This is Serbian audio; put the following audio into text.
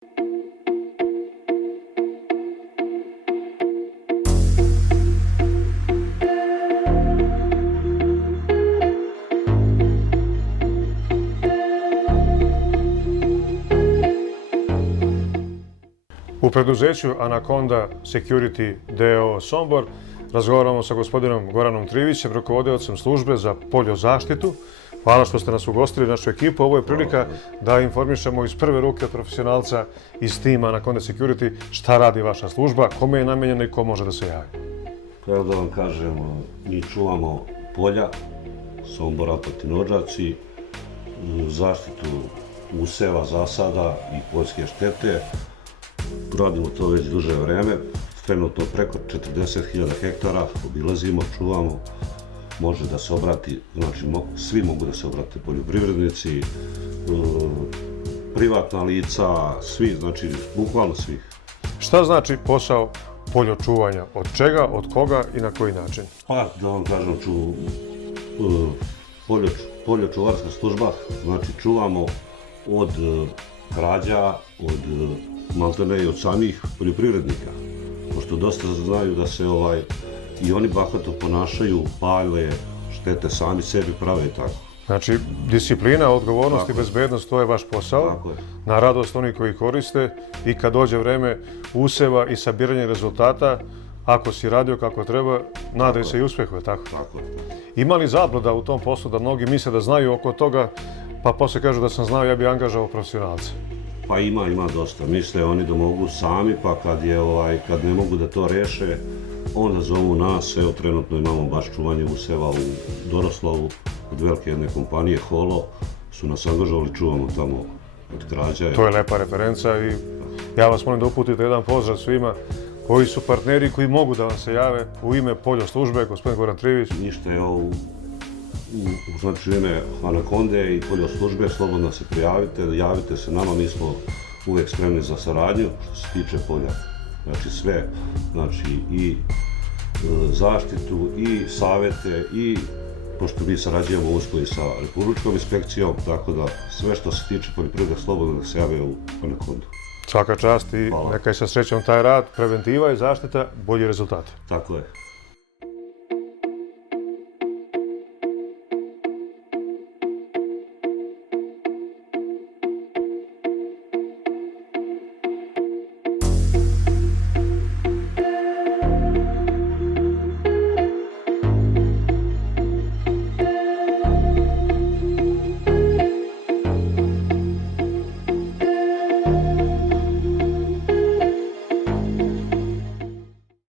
U preduzeću Anaconda Security d.o.o. Sombor razgovaramo sa gospodinom Goranom Trivićem, rukovodiocem službe za poljozaštitu. Hvala što ste nas ugostili, našu ekipu. Ovo je prilika da informišemo iz prve ruke od profesionalca iz tima Anaconda Security šta radi vaša služba, kome je namenjena i ko može da se javi. Evo da vam kažem, mi čuvamo polja, Sombora, Potinođaci, zaštitu useva, zasada i poljske štete. Radimo to već duže vreme, trenutno preko 40.000 hektara obilazimo, čuvamo, može da se obrati, znači svi mogu da se obrate, poljoprivrednici, privatna lica, svi, znači bukvalno svih. Šta znači posao poljočuvanja? Od čega, od koga i na koji način? Pa da vam kažem, poljočuvarska služba, znači čuvamo od krađa, od maltene i od samih poljoprivrednika, pošto dosta znaju da se i oni bahato ponašaju, pale, štete sami sebi prave i tako. Znači, disciplina, odgovornost i bezbednost, to je vaš posao, Tako je. na radost onih koji koriste i kad dođe vreme useva i sabiranja rezultata, ako si radio kako treba, nadaj se i uspehu, je tako? Tako je. Ima li zabluda u tom poslu da mnogi misle da znaju oko toga, pa posle kažu da sam znao, ja bi angažao profesionalce? Pa ima dosta. Misle oni da mogu sami, pa kad ne mogu da to reše, onda zovu nas. Evo, trenutno imamo baš čuvanje useva u Doroslavu, od velike jedne kompanije Holo, su nas angažovali, čuvamo tamo od krađa. To je lepa referenca i ja vas molim da uputite jedan pozdrav svima koji su partneri i koji mogu da vam se jave u ime poljoslužbe, gospodin Goran Trivić. Ništa je znači u ime Anaconde i poljoslužbe, slobodno se prijavite, javite se nama, mi smo uvijek spremni za saradnju što se tiče polja. Znači sve, znači i zaštitu i savete i pošto mi sarađujemo usko i sa Republičkom inspekcijom, tako da sve što se tiče poljoprivrede slobodno da se jave u Anacondu. Svaka čast i neka je sa srećom taj rad, preventiva i zaštita, bolji rezultati. Tako je.